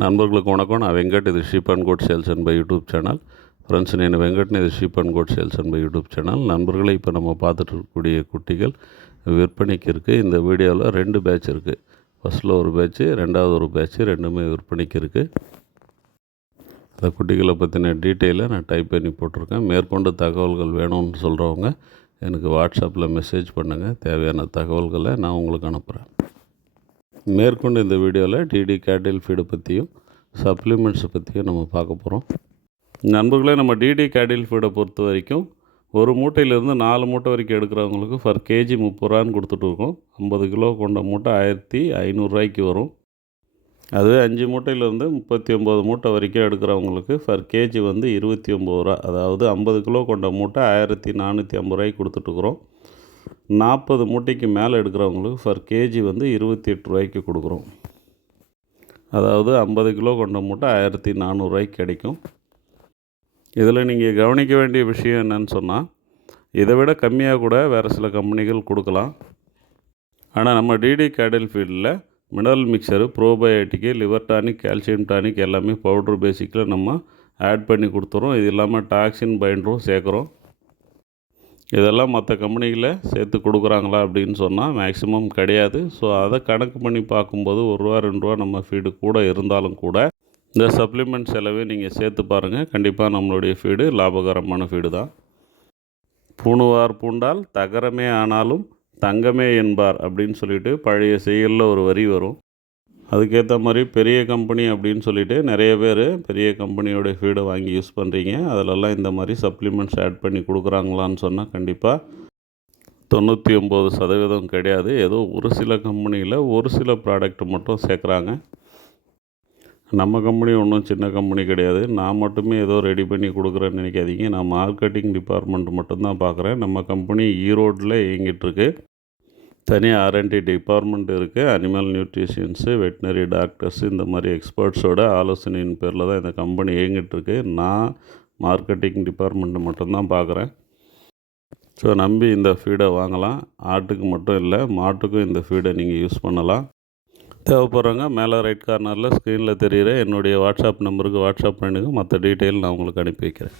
நண்பர்களுக்கு வணக்கம். நான் வெங்கட். இது sheep and goat sales and buy YouTube channel. Friends, నేను வெங்கட்னு. இது sheep and goat sales and buy YouTube channel. நண்பர்களே, இப்போ நம்ம பார்த்துட்டு இருக்கக்கூடிய குட்டிகள் விற்பனைக்கு இருக்குது. இந்த வீடியோவில் 2 பேட்ச் இருக்குது. ஃபஸ்ட்டில் ஒரு பேட்ச்சு, ரெண்டாவது ஒரு பேட்ச்சு, ரெண்டுமே விற்பனைக்கு இருக்குது. அந்த குட்டிகளை பற்றின டீட்டெயிலை நான் டைப் பண்ணி போட்டிருக்கேன். மேற்கொண்டு தகவல்கள் வேணும்னு சொல்கிறவங்க எனக்கு வாட்ஸ்அப்பில் மெசேஜ் பண்ணுங்கள். தேவையான தகவல்களை நான் உங்களுக்கு அனுப்புகிறேன். மேற்கொண்டு இந்த வீடியோவில் டிடி கேட்டில் ஃபீடு பற்றியும் சப்ளிமெண்ட்ஸை பற்றியும் நம்ம பார்க்க போகிறோம். நண்பர்களே, நம்ம டிடி கேட்டில் ஃபீடை பொறுத்த வரைக்கும் ஒரு மூட்டையிலேருந்து 4 மூட்டை வரைக்கும் எடுக்கிறவங்களுக்கு ஃபர் கேஜி 30 ரூபான்னு கொடுத்துட்டு இருக்கோம். 50 கிலோ கொண்ட மூட்டை 1500 ரூபாய்க்கு வரும். அதுவே 5 மூட்டையிலேருந்து 39 மூட்டை வரைக்கும் எடுக்கிறவங்களுக்கு ஃபர் கேஜி வந்து 29 ரூபா. அதாவது 50 கிலோ கொண்ட மூட்டை 1450 ரூபாய்க்கு கொடுத்துட்ருக்குறோம். 40 மூட்டைக்கு மேலே எடுக்கிறவங்களுக்கு ஃபர் கேஜி வந்து 28 ரூபாய்க்கு கொடுக்குறோம். அதாவது 50 கிலோ கொண்ட மூட்டை 1400 ரூபாய்க்கு கிடைக்கும். இதில் நீங்கள் கவனிக்க வேண்டிய விஷயம் என்னன்னு சொன்னால், இதை விட கம்மியாக கூட வேறு சில கம்பெனிகள் கொடுக்கலாம். ஆனால் நம்ம டிடி கேட்டில் ஃபீல்டில் mineral mixture, probiotic, liver tonic, calcium tonic எல்லாமே பவுட்ரு பேசிக்கில் நம்ம ஆட் பண்ணி கொடுத்துறோம். இது இல்லாமல் டாக்ஸின் பைண்டரும் சேர்க்குறோம். இதெல்லாம் மற்ற கம்பெனிகளில் சேர்த்து கொடுக்குறாங்களா அப்படின்னு சொன்னால் மேக்ஸிமம் கிடையாது. ஸோ அதை கணக்கு பண்ணி பார்க்கும்போது ₹1 ₹2 நம்ம ஃபீடு கூட இருந்தாலும் கூட இந்த சப்ளிமெண்ட் செலவை நீங்கள் சேர்த்து பாருங்கள். கண்டிப்பாக நம்மளுடைய ஃபீடு லாபகரமான ஃபீடு தான். பூணுவார் பூண்டால் தகரமே ஆனாலும் தங்கமே என்பார் அப்படின்னு சொல்லிட்டு பழைய செயலில் ஒரு வரி வரும். அதுக்கேற்ற மாதிரி பெரிய கம்பெனி அப்படின்னு சொல்லிவிட்டு நிறைய பேர் பெரிய கம்பெனியோடைய ஃபீடை வாங்கி யூஸ் பண்ணுறீங்க. அதிலெல்லாம் இந்த மாதிரி சப்ளிமெண்ட்ஸ் ஆட் பண்ணி கொடுக்குறாங்களான்னு சொன்னால் கண்டிப்பாக 99% கிடையாது. ஏதோ ஒரு சில கம்பெனியில் ஒரு சில ப்ராடக்ட் மட்டும் சேர்க்குறாங்க. நம்ம கம்பெனி ஒன்றும் சின்ன கம்பெனி கிடையாது. நான் மட்டுமே ஏதோ ரெடி பண்ணி கொடுக்குறேன்னு நினைக்காதீங்க. நான் மார்க்கெட்டிங் டிபார்ட்மெண்ட் மட்டும்தான் பார்க்குறேன். நம்ம கம்பெனி ஈரோட்டில் இயங்கிட்டுருக்கு. தனியாக R&D டிபார்ட்மெண்ட் இருக்குது. அனிமல் நியூட்ரிஷன்ஸு, வெட்டினரி டாக்டர்ஸு, இந்த மாதிரி எக்ஸ்பர்ட்ஸோட ஆலோசனையின் பேரில் தான் இந்த கம்பெனி இயங்கிட்டுருக்கு. நான் மார்க்கெட்டிங் டிபார்ட்மெண்ட்டு மட்டும்தான் பார்க்குறேன். ஸோ நம்பி இந்த ஃபீடை வாங்கலாம். ஆட்டுக்கு மட்டும் இல்லை, மாட்டுக்கும் இந்த ஃபீடை நீங்கள் யூஸ் பண்ணலாம். தேவைப்படுறவங்க மேலே ரைட் கார்னரில் ஸ்க்ரீனில் தெரிகிற என்னுடைய வாட்ஸ்அப் நம்பருக்கு வாட்ஸ்அப் பண்ணுங்கள். மற்ற டீட்டெயில் நான் உங்களுக்கு அனுப்பி வைக்கிறேன்.